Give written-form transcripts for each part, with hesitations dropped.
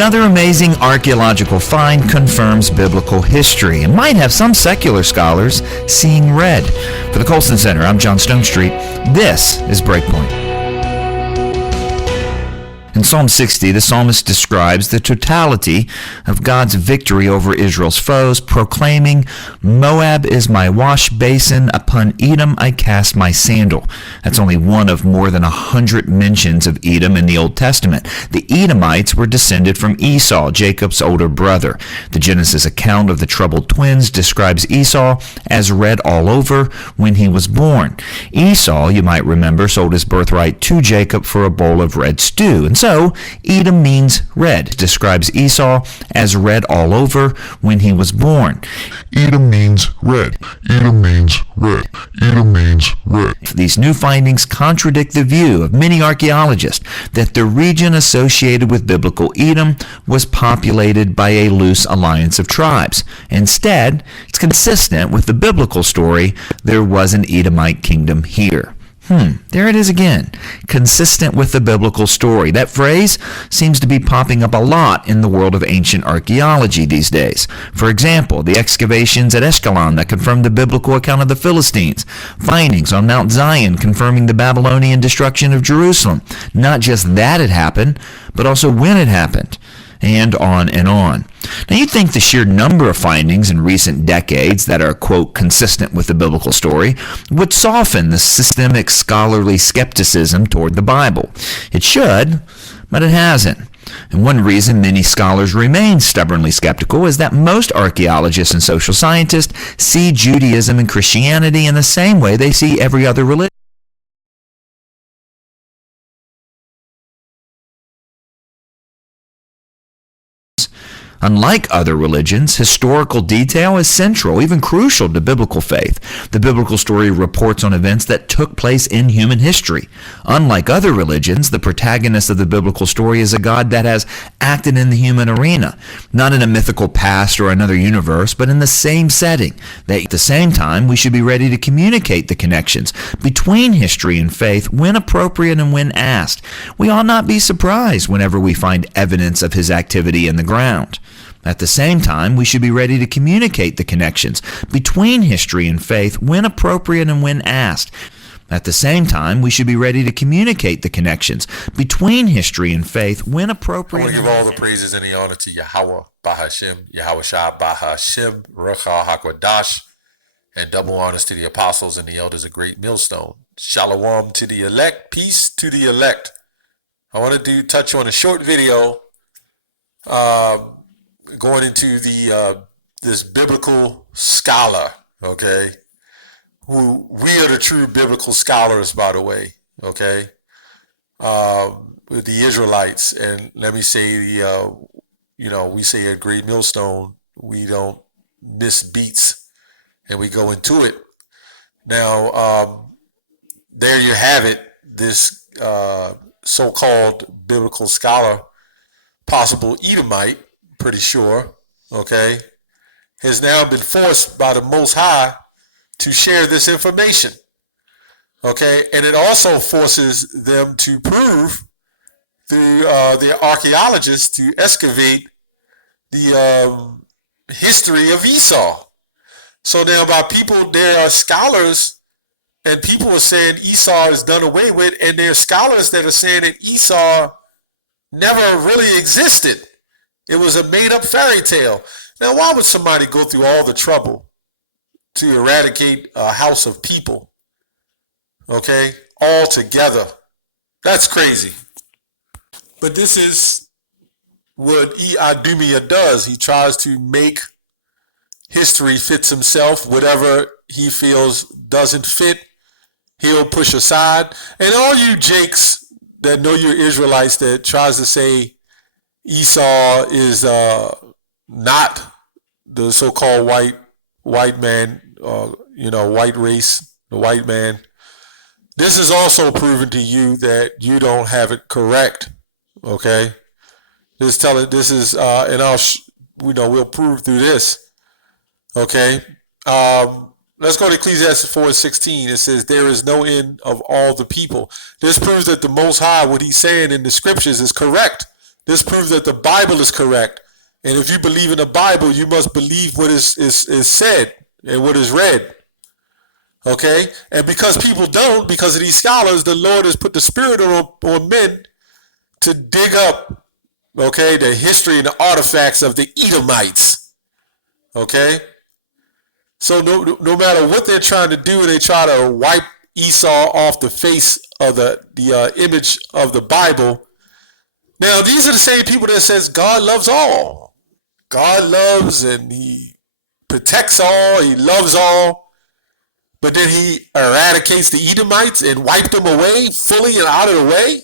Another amazing archaeological find confirms biblical history and might have some secular scholars seeing red. For the Colson Center, I'm John Stonestreet. This is Breakpoint. In Psalm 60, the psalmist describes the totality of God's victory over Israel's foes, proclaiming, "Moab is my wash basin, upon Edom I cast my sandal." That's only one of more than 100 mentions of Edom in the Old Testament. The Edomites were descended from Esau, Jacob's older brother. The Genesis account of the troubled twins describes Esau as red all over when he was born. Esau, you might remember, sold his birthright to Jacob for a bowl of red stew. And so, Edom means red. It describes Esau as red all over when he was born. Edom means red. Edom means red. Edom means red. These new findings contradict the view of many archaeologists that the region associated with biblical Edom was populated by a loose alliance of tribes. Instead, it's consistent with the biblical story. There was an Edomite kingdom here. There it is again. Consistent with the biblical story. That phrase seems to be popping up a lot in the world of ancient archaeology these days. For example, the excavations at Ashkelon that confirm the biblical account of the Philistines. Findings on Mount Zion confirming the Babylonian destruction of Jerusalem. Not just that it happened, but also when it happened. And on and on. Now, you'd think the sheer number of findings in recent decades that are, quote, consistent with the biblical story would soften the systemic scholarly skepticism toward the Bible. It should, but it hasn't. And one reason many scholars remain stubbornly skeptical is that most archaeologists and social scientists see Judaism and Christianity in the same way they see every other religion. Unlike other religions, historical detail is central, even crucial to biblical faith. The biblical story reports on events that took place in human history. Unlike other religions, the protagonist of the biblical story is a God that has acted in the human arena, not in a mythical past or another universe, but in the same setting. At the same time, we should be ready to communicate the connections between history and faith when appropriate and when asked. We ought not be surprised whenever we find evidence of his activity in the ground. At the same time, we should be ready to communicate the connections between history and faith when appropriate and when asked. At the same time, we should be ready to communicate the connections between history and faith when appropriate. I want to give all the praises and the honor to Yahweh, Bahashem, Yahweh Shah, Bahashem, Rucha HaKodash, and double honors to the apostles and the elders of Great Millstone. Shalom to the elect, peace to the elect. I want to touch on a short video going into the this biblical scholar, okay? Who we are the true biblical scholars, by the way, okay? With the Israelites, and let me say we say at Great Millstone, we don't miss beats, and we go into it. Now, there you have it. This so-called biblical scholar, possible Edomite, pretty sure, okay, has now been forced by the Most High to share this information, okay, and it also forces them to prove the archaeologists to excavate the history of Esau. So now, there are scholars, and people are saying Esau is done away with, and there are scholars that are saying that Esau never really existed. It was a made-up fairy tale. Now, why would somebody go through all the trouble to eradicate a house of people, okay, all together? That's crazy. But this is what Idumean does. He tries to make history fits himself. Whatever he feels doesn't fit, he'll push aside. And all you jakes that know you're Israelites that tries to say Esau is not the so-called white man, white race, the white man. This is also proven to you that you don't have it correct. Okay, this is, and we'll prove through this. Okay, let's go to Ecclesiastes 4:16. It says, "There is no end of all the people." This proves that the Most High, what he's saying in the scriptures, is correct. This proves that the Bible is correct. And if you believe in the Bible, you must believe what is said and what is read. Okay? And because people don't, because of these scholars, the Lord has put the Spirit on men to dig up, okay, the history and the artifacts of the Edomites. Okay? So no matter what they're trying to do, they try to wipe Esau off the face of the image of the Bible. Now, these are the same people that says God loves all. God loves and he protects all, he loves all, but then he eradicates the Edomites and wiped them away fully and out of the way.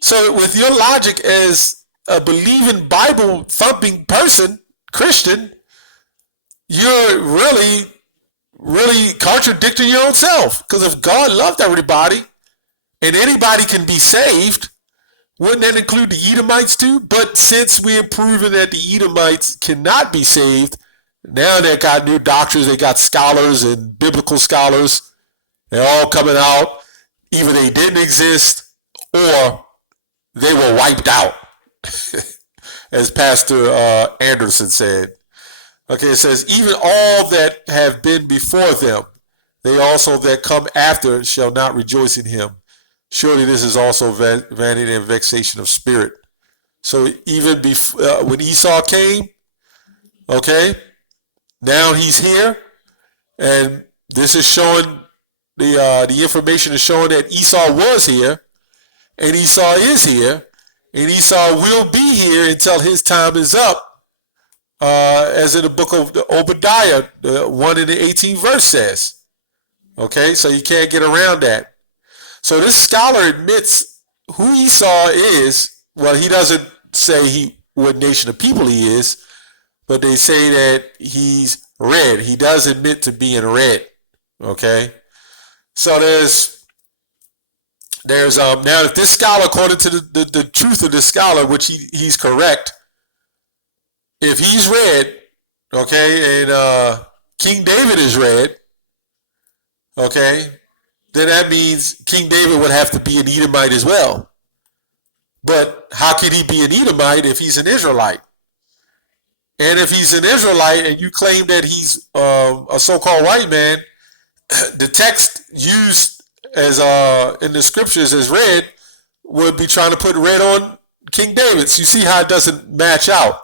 So with your logic as a believing Bible thumping person, Christian, you're really contradicting your own self. Because if God loved everybody and anybody can be saved, wouldn't that include the Edomites too? But since we have proven that the Edomites cannot be saved, now they got new doctors, they got scholars and biblical scholars. They're all coming out. Either they didn't exist or they were wiped out, as Pastor Anderson said. Okay, it says, even all that have been before them, they also that come after shall not rejoice in him. Surely this is also vanity and vexation of spirit. So even before, when Esau came, okay, now he's here, and this is showing the information is showing that Esau was here, and Esau is here, and Esau will be here until his time is up, as in the book of Obadiah, the 1 in the 18th verse says. Okay, so you can't get around that. So this scholar admits who Esau is. Well, he doesn't say what nation of people he is, but they say that he's red. He does admit to being red. Okay, so there's now if this scholar, according to the truth of this scholar, which he's correct, if he's red, okay, and King David is red, okay, then that means King David would have to be an Edomite as well. But how could he be an Edomite if he's an Israelite? And if he's an Israelite and you claim that he's a so-called white man, the text used as in the scriptures as red would be trying to put red on King David. So you see how it doesn't match out.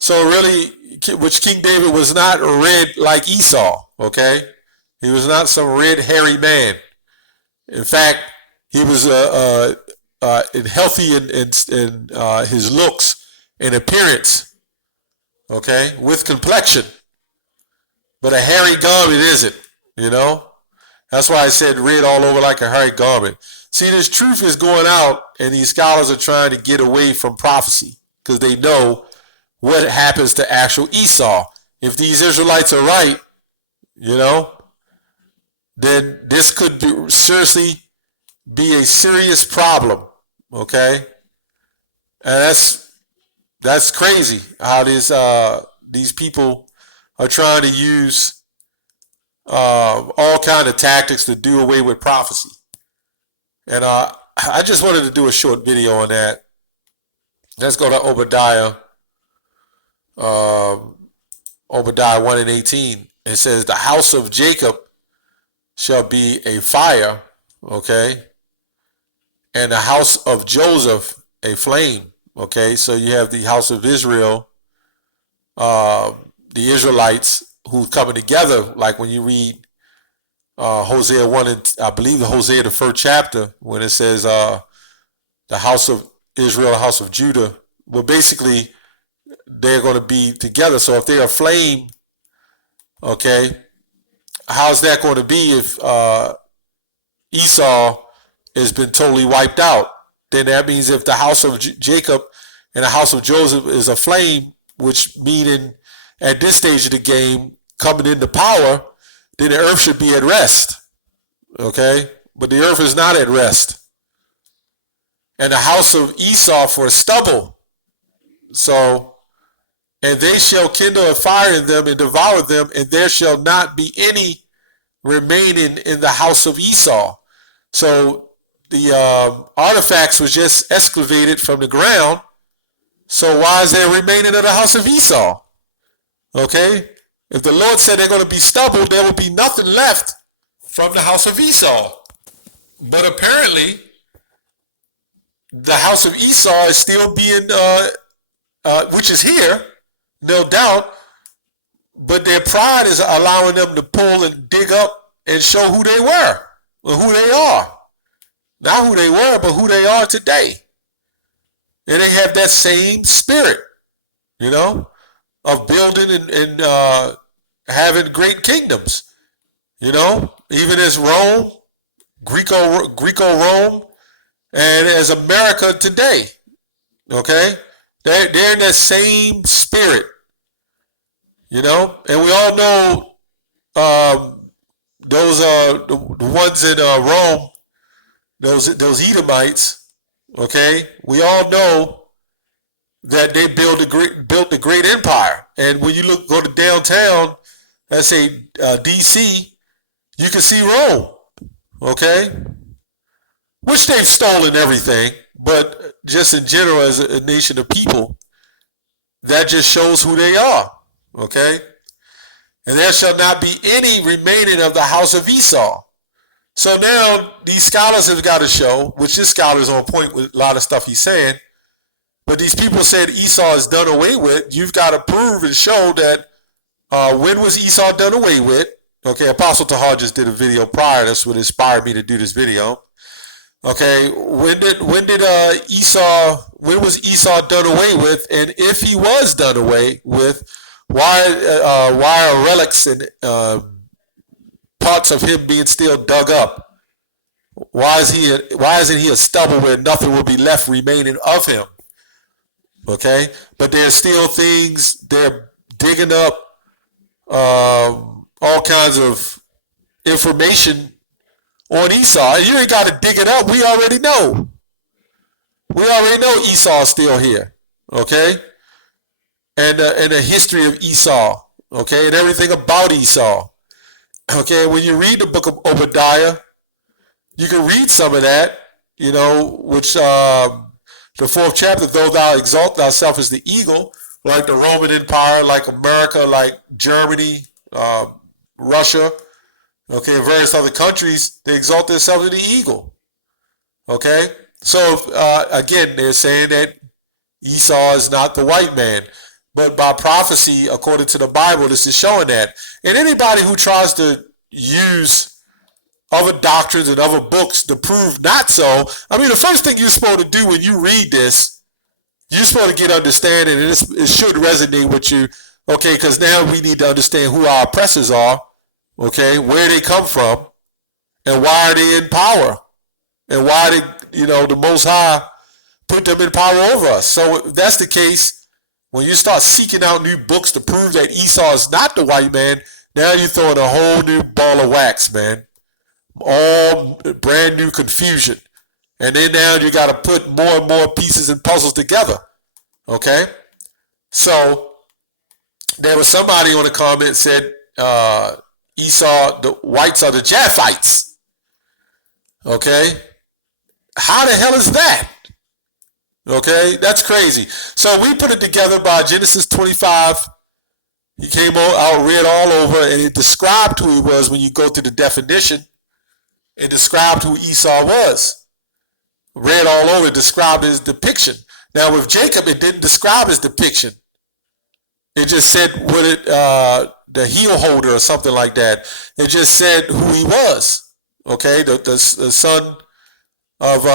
So really, which King David was not red like Esau, okay? He was not some red, hairy man. In fact, he was healthy in his looks and appearance, okay, with complexion. But a hairy garment isn't, you know? That's why I said red all over like a hairy garment. See, this truth is going out, and these scholars are trying to get away from prophecy because they know what happens to actual Esau. If these Israelites are right, you know, then this could be a serious problem, okay? And that's crazy how these people are trying to use all kind of tactics to do away with prophecy. And I just wanted to do a short video on that. Let's go to Obadiah 1 and 18. It says, the house of Jacob shall be a fire, okay, and the house of Joseph a flame, okay. So you have the house of Israel, the Israelites who's coming together, like when you read Hosea 1, and I believe the Hosea, the first chapter, when it says the house of Israel, the house of Judah, well, basically they're going to be together. So if they're a flame, okay, how's that going to be if Esau has been totally wiped out? Then that means if the house of Jacob and the house of Joseph is a flame, which meaning at this stage of the game coming into power, then the earth should be at rest, okay? But the earth is not at rest. And the house of Esau for stubble. So, and they shall kindle a fire in them and devour them, and there shall not be any remaining in the house of Esau. So the artifacts was just excavated from the ground, So why is there remaining of the house of Esau? Okay? If the Lord said they're going to be stubble, there will be nothing left from the house of Esau. But apparently, the house of Esau is still being, which is here, no doubt, but their pride is allowing them to pull and dig up and show who they were, or who they are. Not who they were, but who they are today. And they have that same spirit, of building and having great kingdoms. Even as Rome, Greco-Rome, and as America today. Okay? They're in that same spirit. And we all know those are the ones in Rome, those Edomites. Okay? We all know that they built a great empire. And when you go to downtown, let's say DC, you can see Rome. Okay? Which they've stolen everything, but just in general as a nation of people, that just shows who they are. Okay? And there shall not be any remaining of the house of Esau. So now these scholars have got to show, which this scholar is on point with a lot of stuff he's saying, but these people said Esau is done away with. You've got to prove and show that when was Esau done away with? Okay, Apostle Tahar just did a video prior. That's what inspired me to do this video. Okay, when was Esau done away with? And if he was done away with, why are relics and parts of him being still dug up? Why isn't he a stubble where nothing will be left remaining of him? Okay, but there's still things they're digging up, all kinds of information on Esau. And you ain't got to dig it up. We already know. We already know Esau's still here. Okay, and the history of Esau. Okay, and everything about Esau. Okay, when you read the book of Obadiah, you can read some of that. Which the 4th chapter, though thou exalt thyself as the eagle, like the Roman Empire, like America, like Germany, Russia, okay, various other countries, they exalt themselves as the eagle. Okay? So, again, they're saying that Esau is not the white man. But by prophecy, according to the Bible, this is showing that. And anybody who tries to use other doctrines and other books to prove not so, the first thing you're supposed to do when you read this, you're supposed to get understanding, and it should resonate with you, okay, because now we need to understand who our oppressors are, okay, where they come from, and why are they in power, and why the Most High put them in power over us. So if that's the case, when you start seeking out new books to prove that Esau is not the white man, now you're throwing a whole new ball of wax, man. All brand new confusion. And then now you got to put more and more pieces and puzzles together. Okay? So there was somebody on the comment said Esau, the whites are the Japhites. Okay? How the hell is that? Okay? That's crazy. So we put it together by Genesis 25. He came out, read all over, and it described who he was when you go to the definition. It described who Esau was. Read all over, it described his depiction. Now with Jacob, it didn't describe his depiction. It just said the heel holder or something like that. It just said who he was. Okay, the son of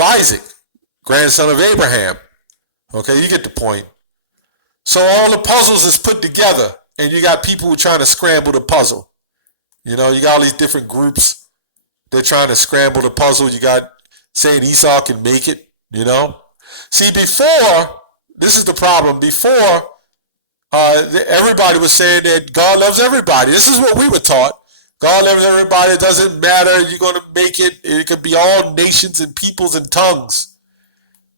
Isaac, grandson of Abraham. Okay, you get the point. So all the puzzles is put together, and you got people who are trying to scramble the puzzle. You got all these different groups. They're trying to scramble the puzzle. You got saying Esau can make it, See, before, this is the problem. Before, everybody was saying that God loves everybody. This is what we were taught. God loves everybody. It doesn't matter. You're going to make it. It could be all nations and peoples and tongues.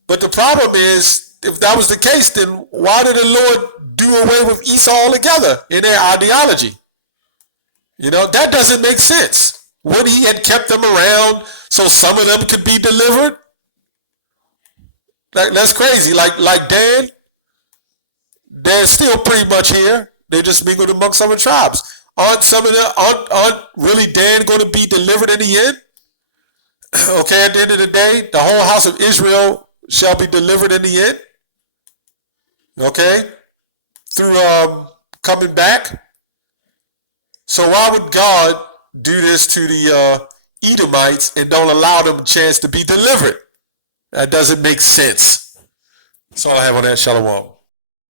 But the problem is, if that was the case, then why did the Lord do away with Esau altogether in their ideology? That doesn't make sense. When he had kept them around so some of them could be delivered? That's crazy. Like Dan, Dan's still pretty much here. They just mingled among some of the tribes. Aren't really Dan going to be delivered in the end? Okay, at the end of the day, the whole house of Israel shall be delivered in the end. Okay, through coming back. So why would God do this to the Edomites and don't allow them a chance to be delivered? That doesn't make sense. That's all I have on that. Shalom.